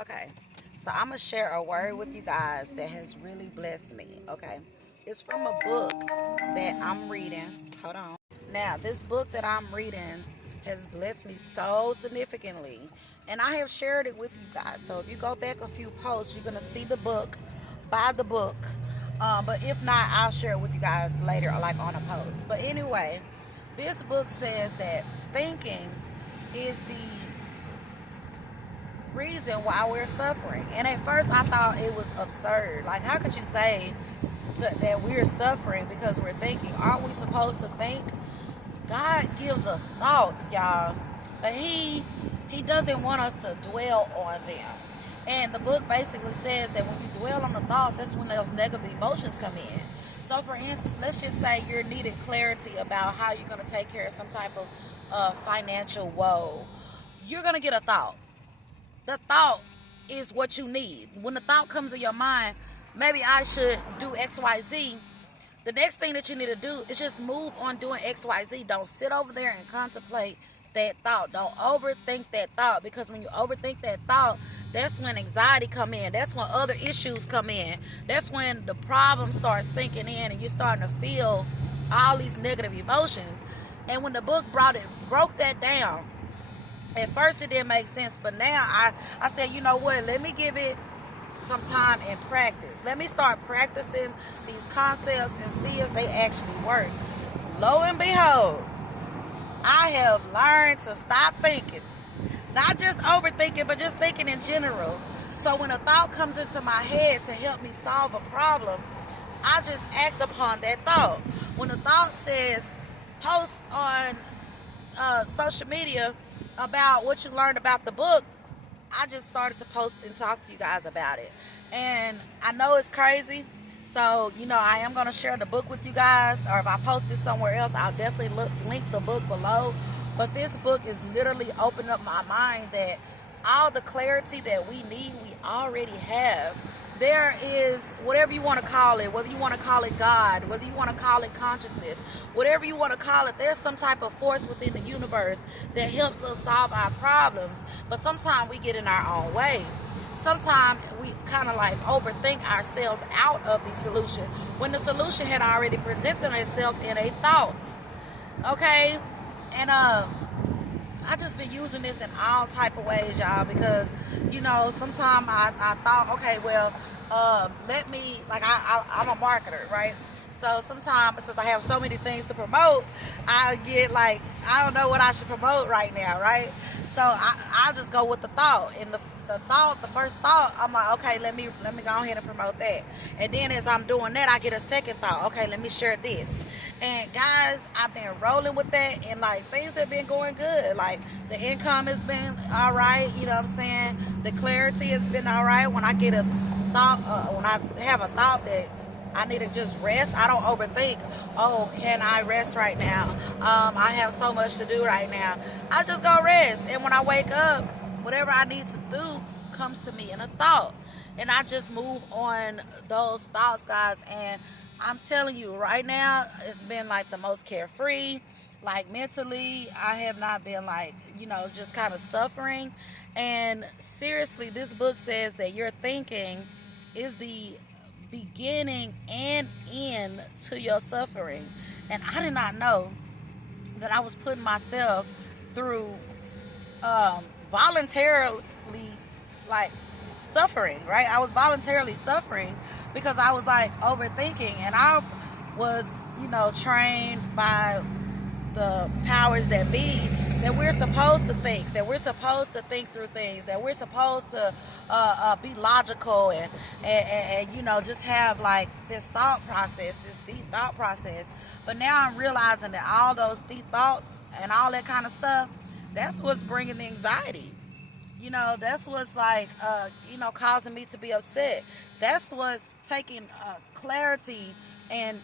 Okay, so I'm gonna share a word with you guys that has really blessed me. Okay, it's from a book that I'm reading. Hold on. Now, this book that I'm reading has blessed me so significantly, and I have shared it with you guys. So if you go back a few posts, you're gonna see the book, buy the book. But if not, I'll share it with you guys later, like on a post. But anyway, this book says that thinking is the reason why we're suffering. And at first, I thought it was absurd. Like, how could you say that we're suffering because we're thinking? Aren't we supposed to think? God gives us thoughts, y'all, but He doesn't want us to dwell on them. And the book basically says that when you dwell on the thoughts, that's when those negative emotions come in. So, for instance, let's just say you're needing clarity about how you're going to take care of some type of financial woe. You're going to get a thought. The thought is what you need. When the thought comes in your mind, maybe I should do XYZ. The next thing that you need to do is just move on doing XYZ. Don't sit over there and contemplate that thought. Don't overthink that thought, because when you overthink that thought, that's when anxiety come in. That's when other issues come in. That's when the problems start sinking in and you're starting to feel all these negative emotions. And when the book broke that down, at first it didn't make sense, but now I said, you know what, let me give it some time and practice. Let me start practicing these concepts and see if they actually work. Lo and behold, I have learned to stop thinking. Not just overthinking, but just thinking in general. So when a thought comes into my head to help me solve a problem, I just act upon that thought. When a thought says, post on social media about what you learned about the book, I just started to post and talk to you guys about it. And I know it's crazy. So, I am going to share the book with you guys. Or if I post it somewhere else, I'll definitely link the book below. But this book is literally opening up my mind that all the clarity that we need, we already have. There is, whatever you want to call it, whether you want to call it God, whether you want to call it consciousness, whatever you want to call it, there's some type of force within the universe that helps us solve our problems. But sometimes we get in our own way. Sometimes we kind of like overthink ourselves out of the solution when the solution had already presented itself in a thought. Okay? And I just been using this in all type of ways, y'all, because sometimes I thought, okay, well, let me, like, I'm a marketer, right? So sometimes, since I have so many things to promote, I get like, I don't know what I should promote right now, right? So I just go with the thought. And the first thought, I'm like, okay, let me go ahead and promote that. And then as I'm doing that, I get a second thought, okay, let me share this. And guys, I've been rolling with that, and like things have been going good. Like the income has been all right, you know what I'm saying? The clarity has been all right. When I get a thought, when I have a thought that I need to just rest, I don't overthink. Oh, can I rest right now? I have so much to do right now. I just go rest, and when I wake up, whatever I need to do comes to me in a thought, and I just move on those thoughts, guys. And I'm telling you right now, it's been like the most carefree. Like mentally, I have not been like, just kind of suffering. And seriously, this book says that your thinking is the beginning and end to your suffering. And I did not know that I was putting myself through voluntarily, like, suffering, right? I was voluntarily suffering because I was like overthinking, and I was, trained by the powers that be that we're supposed to think, that we're supposed to think through things, that we're supposed to be logical and just have like this thought process, this deep thought process. But now I'm realizing that all those deep thoughts and all that kind of stuff, that's what's bringing the anxiety. That's what's like, causing me to be upset. That's what's taking clarity and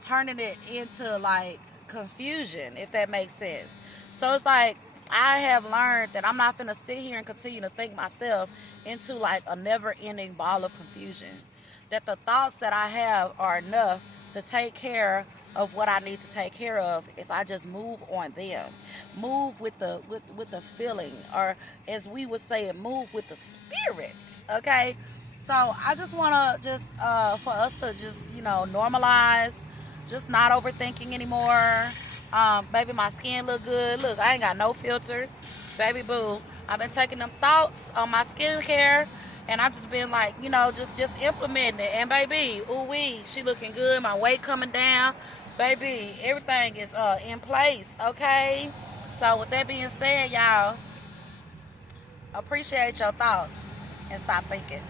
turning it into like confusion, if that makes sense. So it's like, I have learned that I'm not finna sit here and continue to think myself into like a never-ending ball of confusion. That the thoughts that I have are enough to take care of what I need to take care of if I just move on them. move with the feeling, or as we would say, it move with the spirits. Okay, so I just want to just for us to just normalize, just not overthinking anymore. Baby, my skin look good. Look, I ain't got no filter, baby boo. I've been taking them thoughts on my skincare, and I just been like, just implementing it. And baby, ooh wee, she looking good. My weight coming down, baby. Everything is in place. Okay. So with that being said, y'all, appreciate your thoughts and stop thinking.